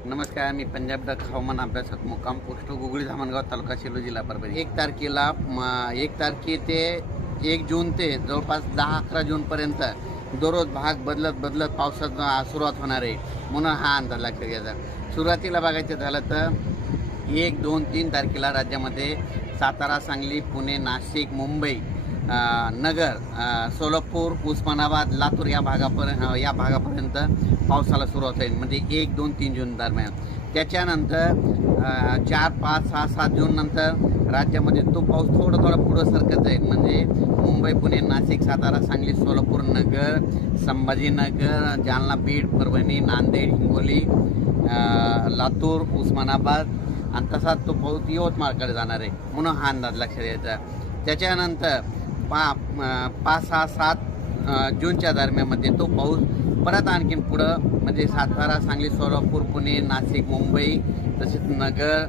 नमस्कार, मी पंजाब डक हवामान अभ्यासक मुक्काम पोस्ट गुगळी धामणगाव तालुका सेलू जिल्हा परभणी. 1 तारखे ते 1 जून ते जवळपास 10-11 जूनपर्यंत दररोज भाग बदलत पावसाचा सुरुवात होणार आहे, म्हणून हा अंदाज लक्षात घ्यायचा. सुरुवातीला बघायचं झालं तर 1, 2, 3 तारखेला राज्यामध्ये सातारा, सांगली, पुणे, नाशिक, मुंबई, नगर, सोलापूर, उस्मानाबाद, लातूर या भागापर्यंत पावसाला सुरुवात होईल. म्हणजे 1, 2, 3 जून दरम्यान. त्याच्यानंतर 4, 5, 6, 7 जून नंतर राज्यामध्ये तो पाऊस थोडा पुढं सरकत जाईल. म्हणजे मुंबई, पुणे, नाशिक, सातारा, सांगली, सोलापूर, नगर, संभाजीनगर, जालना, बीड, परभणी, नांदेड, हिंगोली, लातूर, उस्मानाबाद आणि तसाच तो पाऊस यवतमाळकडे जाणार आहे, म्हणून हा अंदाज लक्षात द्यायचा. त्याच्यानंतर 5, 6, 7 जूनच्या दरम्यानमध्ये तो पाऊस परत आणखीन पुढं म्हणजे सातारा, सांगली, सोलापूर, पुणे, नाशिक, मुंबई, तसेच नगर,